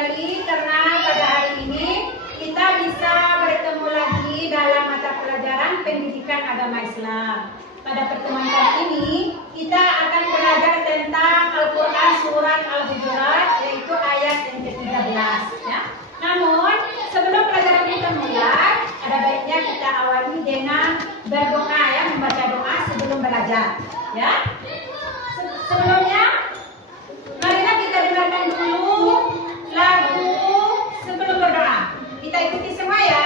kembali karena pada hari ini kita bisa bertemu lagi dalam mata pelajaran pendidikan agama Islam. Pada pertemuan kali ini kita akan belajar tentang Al-Quran surat Al-Hujurat, yaitu ayat yang ke-13 ya. Namun sebelum pelajaran kita mulai, ada baiknya kita awali dengan berdoa ya, membaca doa sebelum belajar ya. Sebelumnya marilah kita dengarkan dulu lagu sebelum berdoa. Kita ikuti semua ya.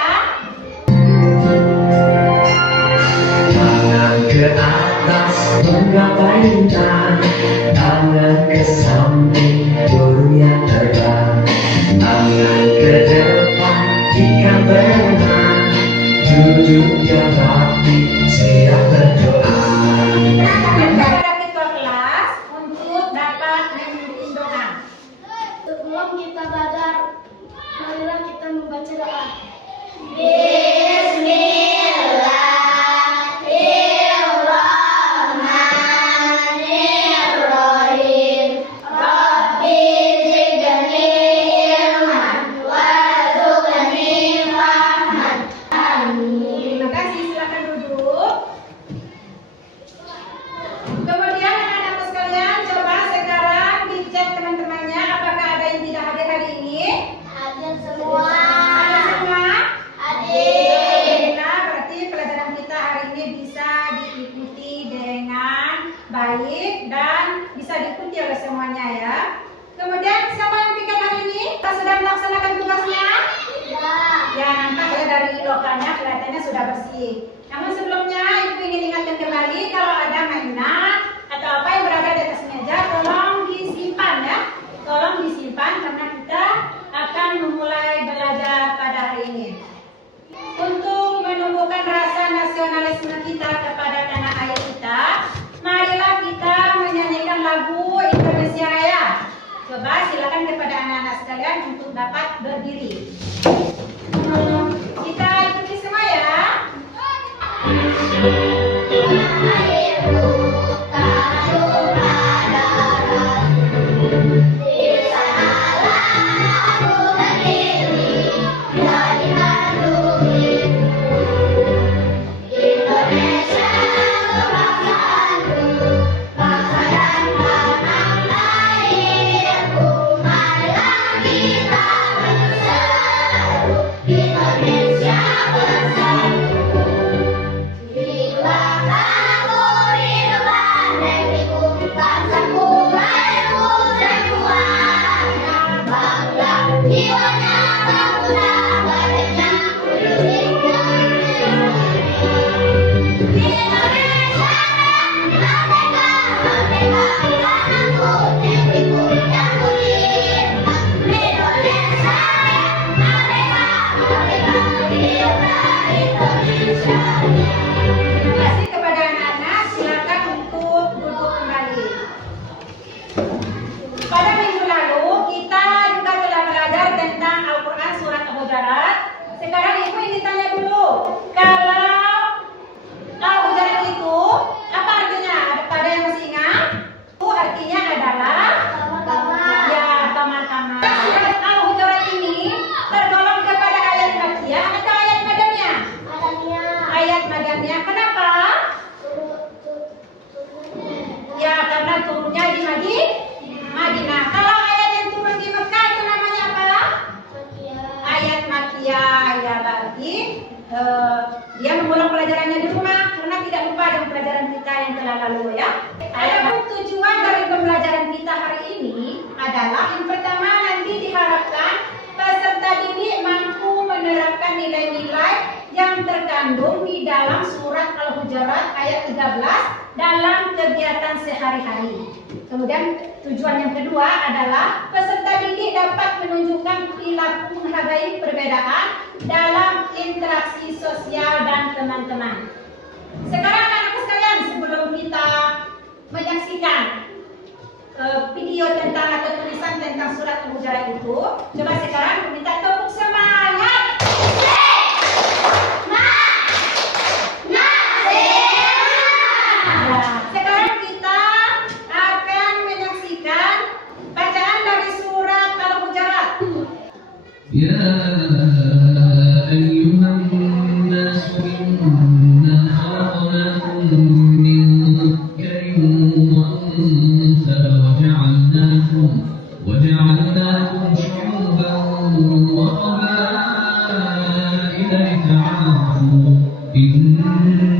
Tangan ke atas menggapai bintang, tangan ke samping dunia terbang, tangan ke depan jika berenang, duduk yang rapi siap berdoa. Kepada ketua kelas untuk dapat memimpin doa. Sebelum kita belajar, marilah kita membaca doa. Bismillahirrahmanirrahim. Rabbi zidni ilman warzuqni fahman. Amin. Terima kasih, silakan duduk. Kemudian anak-anak sekalian, coba sekarang dicek teman-temannya apakah ada yang tidak hadir hari ini? Hadir semua. Ada semua? Hadir. Nah, berarti pelajaran kita hari ini bisa diikuti dengan baik dan bisa diikuti oleh semuanya ya. Kemudian siapa yang pikir hari ini? Kita sudah melaksanakan tugasnya? Ya, nampak ya dari lokalnya kelihatannya sudah bersih. Namun sebelumnya Ibu ingin ingatkan kembali kalau ada mainan atau apa yang berada di atas meja, tolong disimpan ya. Tolong disimpan karena kita akan memulai belajar pada hari ini. Untuk menumbuhkan rasa nasionalisme kita kepada tanah air kita, marilah kita menyanyikan lagu Indonesia Raya. Coba silakan kepada anak-anak sekalian untuk dapat berdiri. Kita ikuti semua ya. Terima kasih kepada anak-anak. Silakan untuk duduk kembali. Pada minggu lalu kita juga telah belajar tentang Al-Quran surat Al-Hujurat. Sekarang Ibu ingin tanya dulu, kalau Al-Hujurat itu apa artinya? Pada yang masih ingat? Itu artinya adalah ya, teman-teman. Surat Al-Hujurat ini tergolong kepada ayat Makkiyah atau ayat Madaniyah? Ayat Madaniyah. Kenapa? Ya, karena turunnya di Madinah. Kalau ayat yang turun di Mekah itu namanya apa? Ayat Makkiyah. Ya, berarti dia mengulang pelajarannya di rumah karena tidak lupa dengan pelajaran kita yang telah lalu ya. Adapun tujuan dari pembelajaran kita hari ini adalah yang pertama, nanti diharapkan peserta didik mampu menerapkan nilai-nilai yang terkandung di dalam surat Al-Hujurat ayat 13 dalam kegiatan sehari-hari. Kemudian tujuan yang kedua adalah peserta didik dapat menunjukkan perilaku menghargai perbedaan dalam interaksi sosial dan teman-teman. Sekarang anak-anak sekalian, sebelum kita menyaksikan video tentang atau tulisan tentang surat Al-Hujurat itu, coba sekarang minta tepuk semangat. Sekarang kita akan menyaksikan bacaan dari surat Al-Hujurat. يا أيها الناس إنا خلقناكم من ذكر وأنثى وجعلناكم شعوبا وقبائل لتعارفوا إن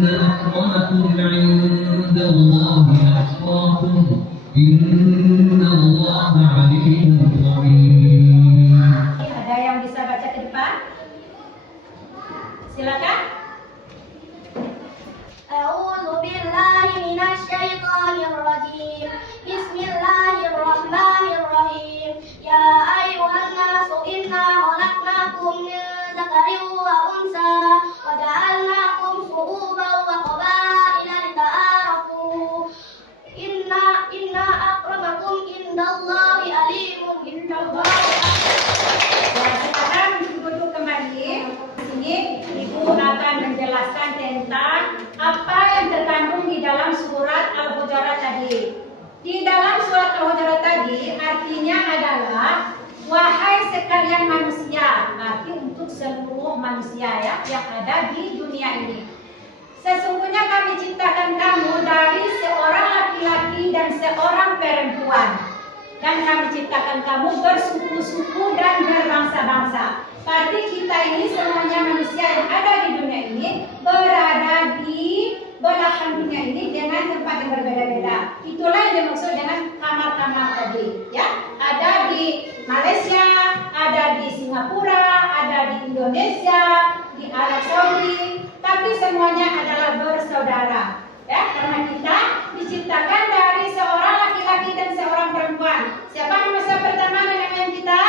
أكرمكم عند الله أتقاكم إن الله عليم خبير. Ada yang bisa baca ke depan? Silakan. أعوذ بالله من الشيطان الرجيم بسم الله الرحمن الرحيم يا أيها الناس إنا خلقناكم من ذكر وأنثى وجعلناكم شعوبا وقبائل لتعارفوا إن أكرمكم عند الله عليم عند الله. Sekarang duduk kembali. Di sini Ibu akan menjelaskan tentang apa yang terkandung di dalam surat Al-Hujurat tadi. Di dalam surat Al-Hujurat tadi artinya adalah wahai sekalian manusia, arti untuk seluruh manusia ya yang ada di dunia ini. Sesungguhnya kami ciptakan kamu dari seorang laki-laki dan seorang perempuan. Dan kami ciptakan kamu bersuku-suku dan berbangsa-bangsa. Berarti kita ini semuanya manusia yang ada di dunia ini berada di belahan dunia ini dengan tempat yang berbeda-beda. Itulah yang dimaksud dengan kamar-kamar tadi, ya. Ada di Malaysia, ada di Singapura, ada di Indonesia, di Arab Saudi, tapi semuanya adalah bersaudara, ya. Karena kita diciptakan dari seorang laki-laki dan seorang perempuan. Siapa manusia pertama nenek moyang kita?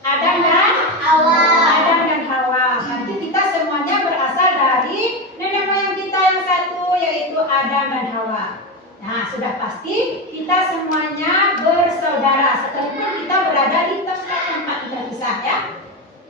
Adam dan Hawa. Adam dan Hawa. Nanti kita semuanya berasal dari nenek moyang kita yang satu, yaitu Adam dan Hawa. Nah, sudah pasti kita semuanya bersaudara, sekalipun kita berada di tempat-tempat terpisah, ya.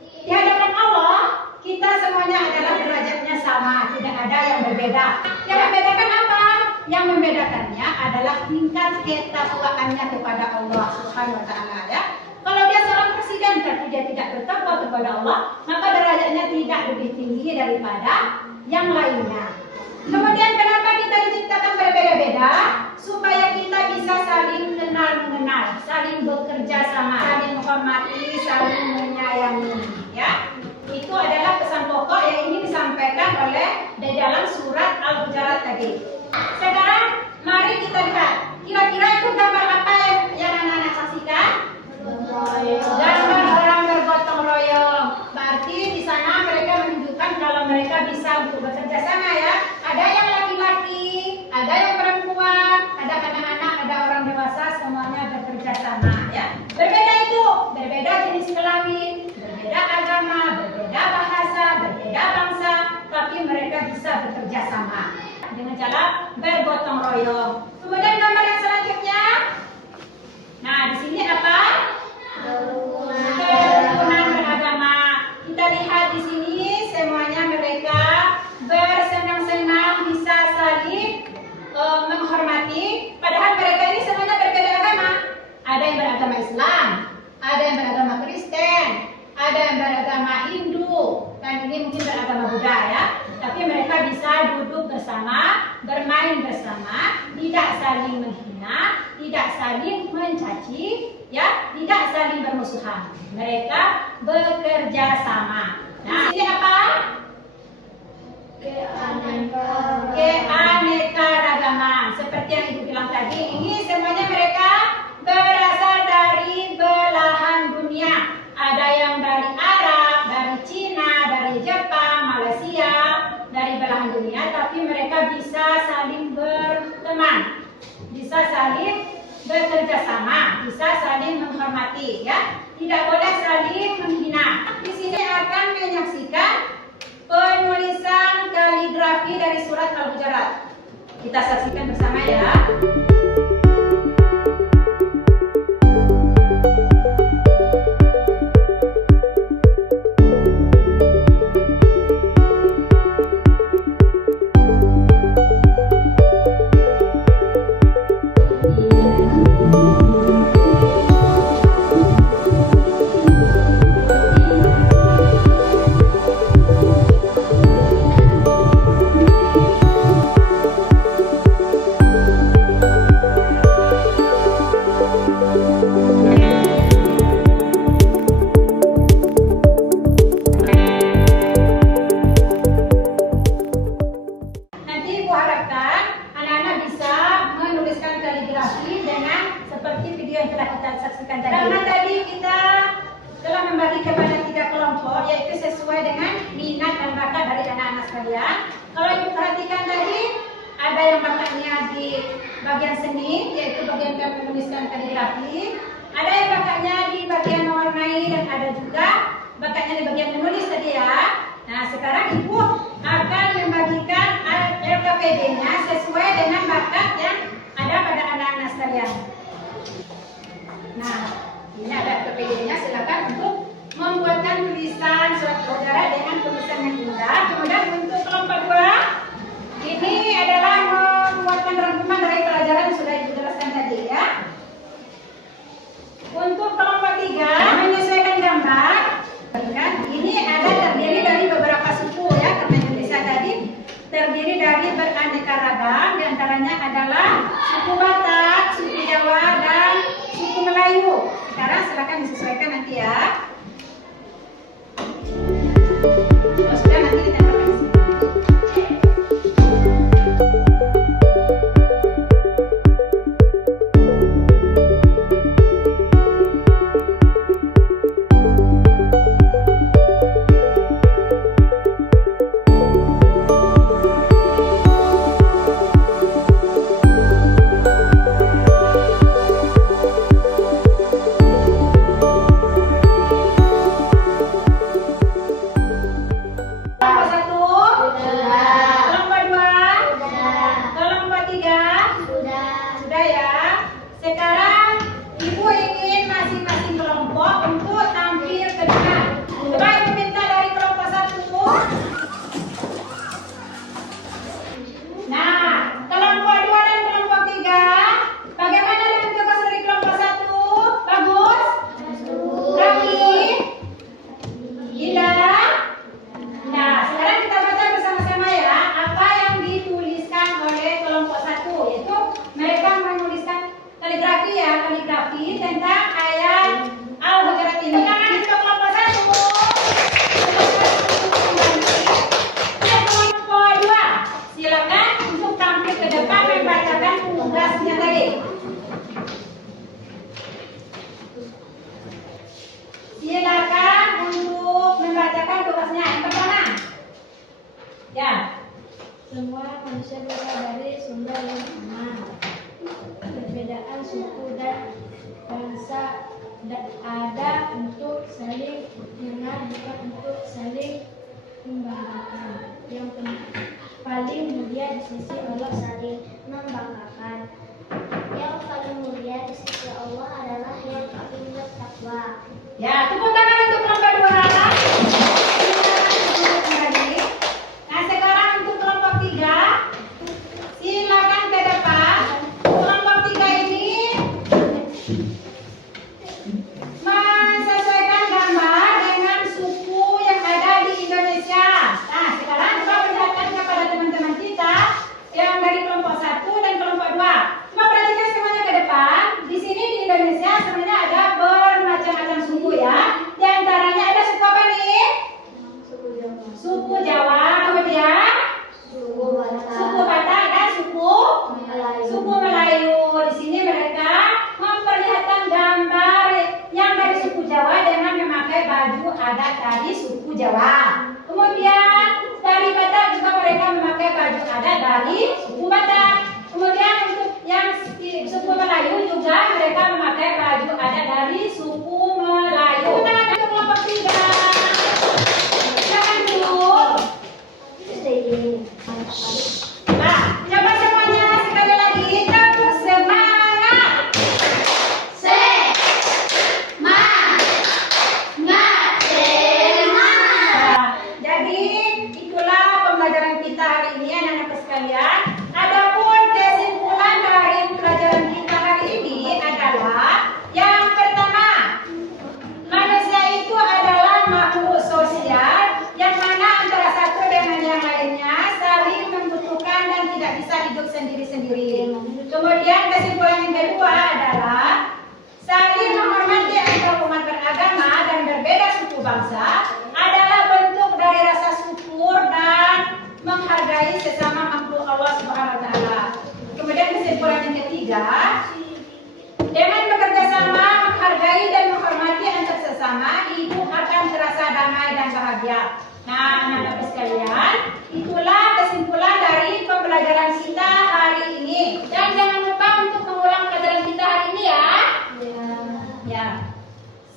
Di hadapan Allah, kita semuanya adalah derajatnya sama, tidak ada yang berbeda. Yang membedakan apa? Yang membedakannya adalah tingkat ketakwaannya kepada Allah Subhanahu wa taala, ya. Kalau dia seorang presiden tapi dia tidak bertakwa kepada Allah, maka derajatnya tidak lebih tinggi daripada yang lainnya. Kemudian kenapa kita diciptakan berbeda-beda? Supaya kita bisa saling kenal-mengenal, saling bekerja sama, saling menghormati, saling menyayangi, ya. Itu adalah pesan pokok yang ingin disampaikan oleh di dalam surat Al-Hujurat tadi. Sekarang mari kita lihat, kira-kira itu gambar apa yang anak-anak saksikan? Gambar orang bergotong royong. Berarti di sana mereka menunjukkan kalau mereka bisa untuk bekerja sama, ya. Ada yang laki-laki, ada yang perempuan, ada anak-anak, ada orang dewasa, semuanya bekerja sama, ya. Berbeda itu, berbeda jenis kelamin, berbeda agama, berbeda bahasa, berbeda bangsa, tapi mereka bisa bekerja sama dengan cara bergotong royong. Kemudian gambar yang selanjutnya, nah di sini apa? Kerukunan beragama. Kita lihat di sini semuanya mereka bersenang-senang bisa saling menghormati. Padahal mereka ini semuanya berbeda agama. Ada yang beragama Islam, ada yang beragama Kristen, ada yang beragama Hindu, dan ini mungkin beragama Buddha, ya. Tapi mereka bisa duduk bersama, bermain bersama, tidak saling menghina, tidak saling mencaci, ya, tidak saling bermusuhan. Mereka bekerja sama. Nah, ini apa? Keanekaragaman. Seperti yang Ibu bilang tadi, ini semuanya mereka berasal dari belahan dunia. Ada yang dari Arab, dari Cina, dari Jepang, Malaysia, dari belahan dunia, tapi mereka bisa saling berteman, bisa saling bekerja sama, bisa saling menghormati, ya. Tidak boleh saling menghina. Di sini akan menyaksikan penulisan kaligrafi dari surat Al-Hujurat. Kita saksikan bersama, ya. membagi kepada 3 kelompok, yaitu sesuai dengan minat dan bakat dari anak-anak sekalian. Kalau ibu perhatikan tadi, ada yang bakatnya di bagian seni, yaitu bagian menuliskan kaligrafi. Ada yang bakatnya di bagian mewarnai dan ada juga bakatnya di bagian menulis tadi ya. Nah, sekarang ibu akan membagikan LKPD-nya sesuai dengan bakat yang ada pada anak-anak sekalian. Nah, ini ada LKPD-nya, silakan untuk membuatkan tulisan surat saudara dengan tulisan yang indah. Kemudian untuk kelompok 2, ini adalah membuatkan rangkuman dari pelajaran yang sudah ibu jelaskan tadi ya. Untuk kelompok 3, menyesuaikan gambar. Ini ada terdiri dari beberapa suku ya, karena Indonesia tadi terdiri dari beraneka ragam. Di antaranya adalah suku Batak, suku Jawa, dan suku Melayu. Sekarang silakan disesuaikan nanti ya. Oh, sudah, nanti ditempelkan di sini. Silakan untuk membacakan tugasnya. Yang pertama, ya. Semua manusia berasal dari sumber yang sama. Perbedaan suku dan bangsa ada untuk saling mengenal, bukan untuk saling membanggakan. Yang paling mulia di sisi Allah saling membanggakan. Yang paling mulia di sisi Allah adalah yang paling bertakwa. Ya, tepuk tangan untuk kelompok 2. Nah, sekarang untuk kelompok 3, silakan ke depan. Kelompok 3 ini menyesuaikan gambar dengan suku yang ada di Indonesia. Nah, sekarang coba perlihatkan kepada teman-teman kita yang dari kelompok 1 dan kelompok 2. Coba perhatikan semuanya ke depan. Di sini di Indonesia sebenarnya ada bermacam-macam suku ya. Di antaranya ada suku apa nih? Suku Jawa, kemudian suku Batak dan suku Melayu. Di sini mereka memperlihatkan gambar yang dari suku Jawa dengan memakai baju adat dari suku Jawa. Kemudian dari Batak juga mereka memakai baju adat dari suku Batak. Kemudian untuk yang suku Melayu juga mereka memakai baju adat dari suku Melayu. Tangan untuk kelompok 3. Silakan dulu. Nah, coba semuanya sekali lagi tepuk semangat. Nah, jadi itulah pembelajaran kita hari ini anak-anak sekalian. Adapun kesimpulan dari pelajaran kita hari ini adalah yang pertama, manusia itu adalah makhluk sosial yang mana antara satu dengan yang lainnya saling membutuhkan dan tidak bisa hidup sendiri-sendiri. Kemudian kesimpulan yang kedua adalah saling menghormati antar umat beragama dan berbeda suku bangsa adalah bentuk dari rasa syukur dan menghargai sesama makhluk Allah Subhanahu wa taala. Kemudian kesimpulan yang ketiga, dengan bekerja sama, menghargai dan menghormati antar sesama, hidup damai dan bahagia. Nah, anak-anak sekalian, itulah kesimpulan dari pembelajaran kita hari ini. Dan jangan lupa untuk mengulang pelajaran kita hari ini ya. Ya.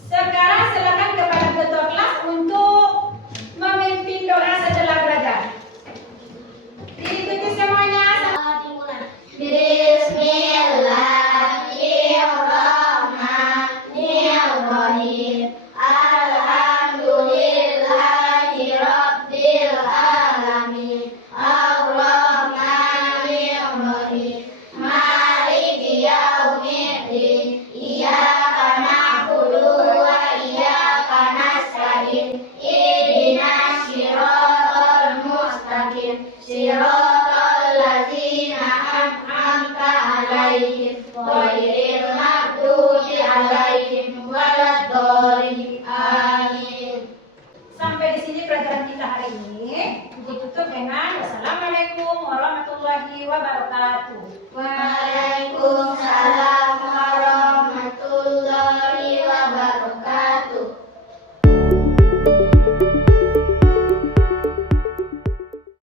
Sekarang silakan kepada ketua kelas untuk memimpin doa setelah belajar. Diikuti semuanya. Bismillahirrahmanirrahim. Alhamdulillahirabbil alamin. Arrahmanirrahim. Maliki yaumiddin. Iyyaka na'budu wa iyyaka nasta'in. Ihdinas siratal mustaqim. Siratal ladzina an'amta 'alaihim ghairil maghdubi 'alaihim waladdallin. Amin. Sampai di sini pelajaran kita hari ini. Ditutup dengan wassalamualaikum warahmatullahi wabarakatuh.